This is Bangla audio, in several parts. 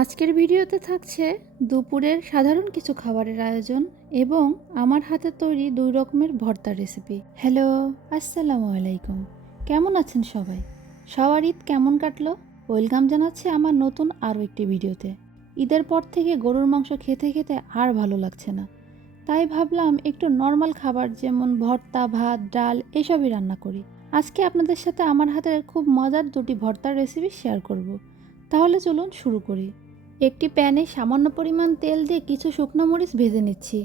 আজকের ভিডিওতে থাকছে দুপুরের সাধারণ কিছু খাবারের আয়োজন এবং আমার হাতে তৈরি 2 রকমের ভর্তার রেসিপি। হ্যালো, আসসালামু আলাইকুম। কেমন আছেন সবাই? সবার ঈদ কেমন কাটলো? ওয়েলকাম জানাচ্ছি আমার নতুন আরও একটি ভিডিওতে। ঈদের পর থেকে গরুর মাংস খেতে খেতে আর ভালো লাগছে না, তাই ভাবলাম একটু নর্মাল খাবার যেমন ভর্তা, ভাত, ডাল এসবই রান্না করি। আজকে আপনাদের সাথে আমার হাতের খুব মজার 2টি ভর্তার রেসিপি শেয়ার করব। তাহলে চলুন শুরু করি। একটি প্যানে সামান্য পরিমাণ তেল দিয়ে কিছু শুকনো মরিচ ভেজে নিচ্ছি,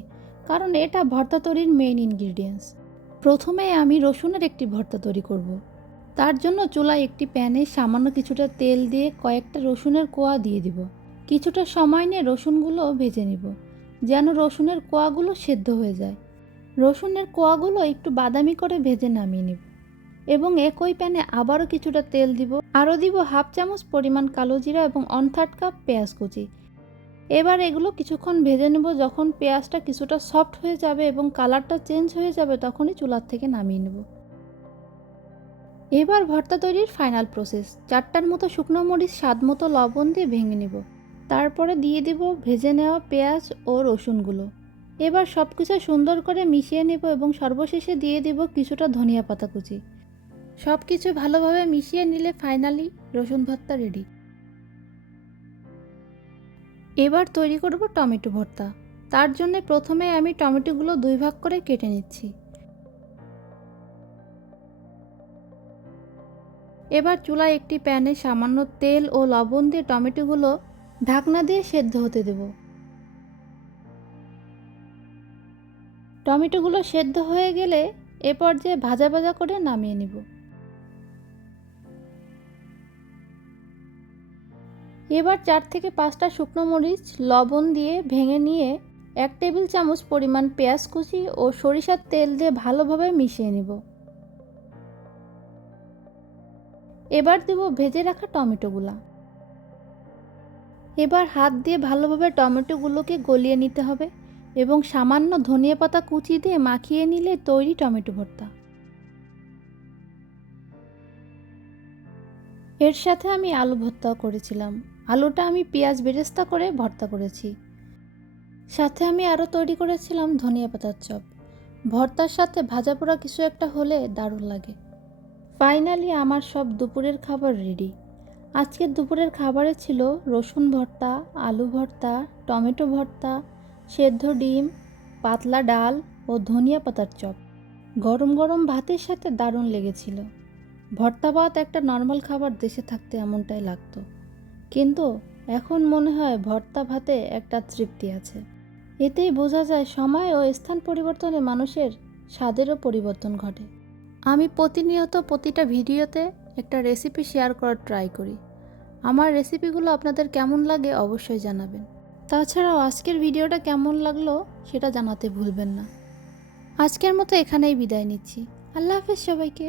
কারণ এটা ভর্তা তৈরির মেইন ইনগ্রিডিয়েন্টস। প্রথমে আমি রসুনের একটি ভর্তা তৈরি করব। তার জন্য চুলায় একটি প্যানে সামান্য কিছুটা তেল দিয়ে কয়েকটা রসুনের কোয়া দিয়ে দিব। কিছুটা সময় নিয়ে রসুনগুলো ভেজে নিব, যেন রসুনের কোয়াগুলো সেদ্ধ হয়ে যায়। রসুনের কোয়াগুলো একটু বাদামি করে ভেজে নামিয়ে নিব এবং একই প্যানে আবারও কিছুটা তেল দিব। আরও দিব হাফ চামচ পরিমাণ কালো জিরা এবং 1/3 কাপ পেঁয়াজ কুচি। এবার এগুলো কিছুক্ষণ ভেজে নেব। যখন পেঁয়াজটা কিছুটা সফট হয়ে যাবে এবং কালারটা চেঞ্জ হয়ে যাবে, তখনই চুলার থেকে নামিয়ে নেব। এবার ভর্তা তৈরির ফাইনাল প্রসেস। 4টার মতো শুকনো মরিচ স্বাদ মতো লবণ দিয়ে ভেঙে নেব। তারপরে দিয়ে দিব ভেজে নেওয়া পেঁয়াজ ও রসুনগুলো। এবার সব কিছু সুন্দর করে মিশিয়ে নেব এবং সর্বশেষে দিয়ে দিব কিছুটা ধনিয়া পাতা কুচি। সব কিছু ভালোভাবে মিশিয়ে নিলে ফাইনালি রসুন ভর্তা রেডি। এবার তৈরি করব টমেটো ভর্তা। তার জন্য প্রথমে আমি টমেটোগুলো 2 ভাগ করে কেটে নিচ্ছি। এবার চুলায় একটি প্যানে সামান্য তেল ও লবণ দিয়ে টমেটোগুলো ঢাকনা দিয়ে সেদ্ধ হতে দেব। টমেটোগুলো সেদ্ধ হয়ে গেলে এ পর্যায়ে ভাজা ভাজা করে নামিয়ে নিব। এবার 4 থেকে 5টা শুকনো মরিচ লবণ দিয়ে ভেঙে নিয়ে 1 টেবিল চামচ পরিমাণ পেঁয়াজ কুচি ও সরিষার তেল দিয়ে ভালোভাবে মিশিয়ে নিব। এবার দেব ভেজে রাখা টমেটোগুলা। এবার হাত দিয়ে ভালোভাবে টমেটোগুলোকে গলিয়ে নিতে হবে এবং সামান্য ধনিয়া পাতা কুচি দিয়ে মাখিয়ে নিলে তৈরি টমেটো ভর্তা। এর সাথে আমি আলু ভর্তাও করেছিলাম। আলুটা আমি পেঁয়াজ বেরেস্তা করে ভর্তা করেছি। সাথে আমি আরও তৈরি করেছিলাম ধনিয়া পাতার চপ। ভর্তার সাথে ভাজা পোড়া কিছু একটা হলে দারুণ লাগে। ফাইনালি আমার সব দুপুরের খাবার রেডি। আজকের দুপুরের খাবারে ছিল রসুন ভর্তা, আলু ভর্তা, টমেটো ভর্তা, সেদ্ধ ডিম, পাতলা ডাল ও ধনিয়া পাতার চপ। গরম গরম ভাতের সাথে দারুণ লেগেছিল। ভর্তা ভাত একটা নর্মাল খাবার দেশে থাকতে এমনটাই লাগতো, কিন্তু এখন মনে হয় ভর্তা ভাতে একটা তৃপ্তি আছে। এতেই বোঝা যায় সময় ও স্থান পরিবর্তনে মানুষের স্বাদেরও পরিবর্তন ঘটে। আমি প্রতিনিয়ত প্রতিটা ভিডিওতে একটা রেসিপি শেয়ার করার ট্রাই করি। আমার রেসিপিগুলো আপনাদের কেমন লাগে অবশ্যই জানাবেন। তাছাড়াও আজকের ভিডিওটা কেমন লাগলো সেটা জানাতে ভুলবেন না। আজকের মতো এখানেই বিদায় নিচ্ছি। আল্লাহ হাফেজ সবাইকে।